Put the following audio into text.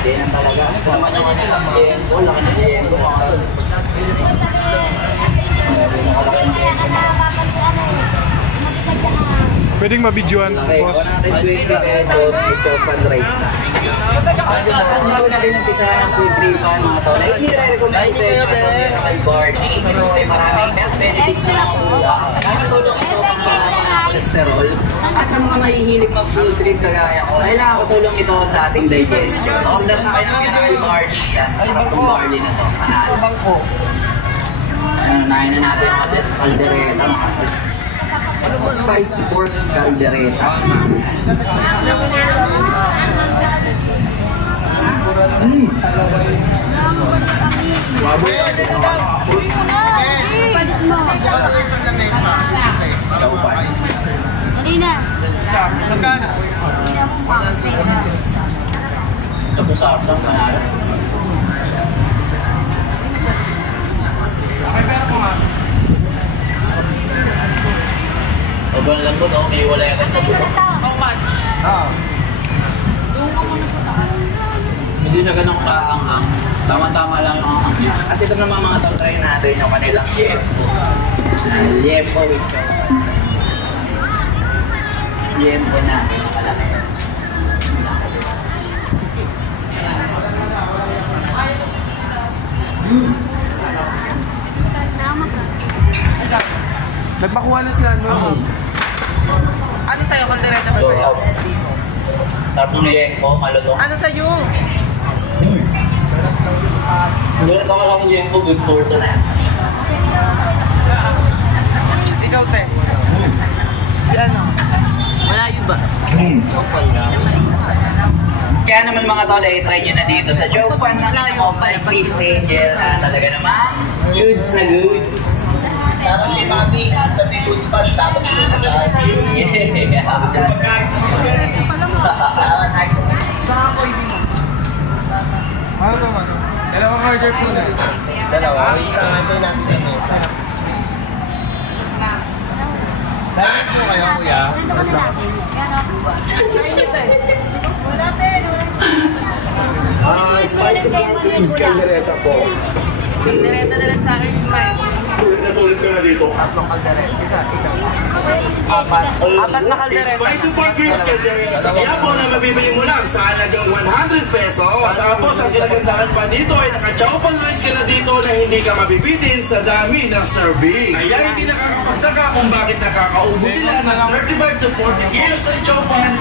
Yan talaga. Jempo, laki na Jempo. Pwedeng mabidyoan. 120 pesos, ito pan-rice na. Bago natin umpisa ng food trip mga tol. Like, nire-recommend ko sa kay Barney. Kasi maraming health benefits na nakuha. Nakatulong ito ang cholesterol. At sa mga mahihilig mag-food trip kagaya ko, kailangan ko tulong ito sa ating digestion. Order na kayo ng kay Barney. Yan, sarap ng barley na to. Panalo. Nain na natin yung kaldereta. Spicy pork caldereta. Baboy. Ito po sa Artang Panalo. Sobrang lambot, may wala yan sa buto. How much? Hindi siya ganun kaanghang. Tama-tama lang yung anghang niya. At ito naman mga tol, try natin yung kanilang liempo. Liempo with chocolate. Liempo na. Nakalaki. Nagpakuha na sila, no? Ano sa'yo? Kaldereta ba sa'yo? Sarap ng liempo, malutong. Ano sa'yo? Ganito ka lang yung liempo, good for ito na yan. Ikaw, te. Si ano? Malayo ba? Kaya naman mga tol, try nyo na dito sa Jopan na mobile Please Angel. Talaga namang goods na goods. Parang may mami sa may goods pa, dapat ito na tayo. Yeah. Baka ko hindi mo. Ano naman? Dalawang order sila. Dalawa? Ito natin sa mesa. Dahil po kayo, kuya. Sendo ka na natin. Kaya nga po ba? Wala pe. Spicy pumpkins caldereta po. Kaldereta na lang sa akin yung smile. Natulog ka na dito. Tatlong kaldereta. Apat na kaldereta. Spicy pumpkins caldereta sa Quiapo na mabibili mo lang sa halagang 100 peso. Tapos ang kinagandahan pa dito ay naka-chowpan rice ka na dito na hindi ka mabibitin sa dami ng serving. Kaya hindi nakakapagtaka kung bakit nakakaubo sila ng 35 to 40 kilos ng chowpan